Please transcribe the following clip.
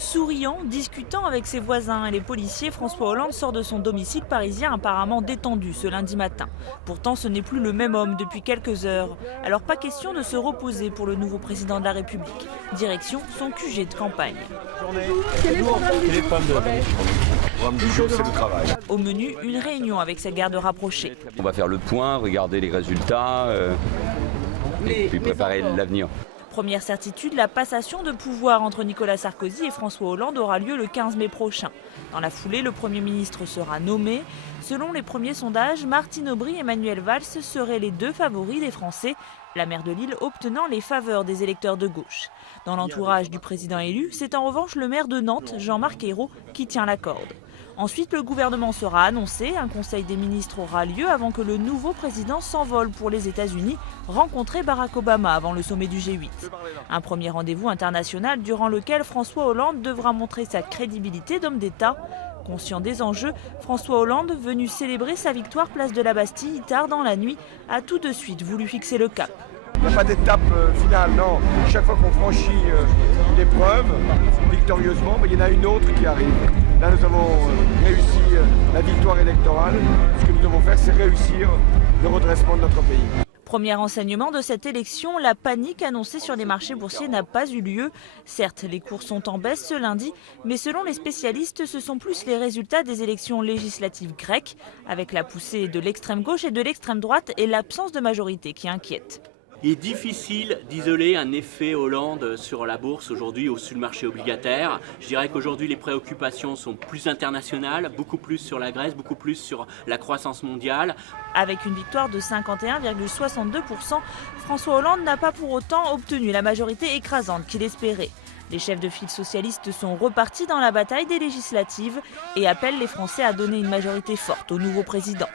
Souriant, discutant avec ses voisins et les policiers, François Hollande sort de son domicile parisien apparemment détendu ce lundi matin. Pourtant, ce n'est plus le même homme depuis quelques heures. Alors pas question de se reposer pour le nouveau président de la République. Direction son QG de campagne. C'est le travail. Au menu, une réunion avec sa garde rapprochée. On va faire le point, regarder les résultats et puis préparer l'avenir. Première certitude, la passation de pouvoir entre Nicolas Sarkozy et François Hollande aura lieu le 15 mai prochain. Dans la foulée, le Premier ministre sera nommé. Selon les premiers sondages, Martine Aubry et Manuel Valls seraient les deux favoris des Français, la maire de Lille obtenant les faveurs des électeurs de gauche. Dans l'entourage du président élu, c'est en revanche le maire de Nantes, Jean-Marc Ayrault, qui tient la corde. Ensuite, le gouvernement sera annoncé, un conseil des ministres aura lieu avant que le nouveau président s'envole pour les États-Unis, rencontrer Barack Obama avant le sommet du G8. Un premier rendez-vous international durant lequel François Hollande devra montrer sa crédibilité d'homme d'État. Conscient des enjeux, François Hollande, venu célébrer sa victoire place de la Bastille tard dans la nuit, a tout de suite voulu fixer le cap. Il n'y a pas d'étape finale, non. Chaque fois qu'on franchit une épreuve, victorieusement, il y en a une autre qui arrive. Là, nous avons réussi la victoire électorale. Ce que nous devons faire, c'est réussir le redressement de notre pays. Premier enseignement de cette élection, la panique annoncée sur les marchés boursiers n'a pas eu lieu. Certes, les cours sont en baisse ce lundi, mais selon les spécialistes, ce sont plus les résultats des élections législatives grecques, avec la poussée de l'extrême gauche et de l'extrême droite et l'absence de majorité qui inquiète. Il est difficile d'isoler un effet Hollande sur la bourse aujourd'hui ou sur le marché obligataire. Je dirais qu'aujourd'hui les préoccupations sont plus internationales, beaucoup plus sur la Grèce, beaucoup plus sur la croissance mondiale. Avec une victoire de 51,62%, François Hollande n'a pas pour autant obtenu la majorité écrasante qu'il espérait. Les chefs de file socialistes sont repartis dans la bataille des législatives et appellent les Français à donner une majorité forte au nouveau président.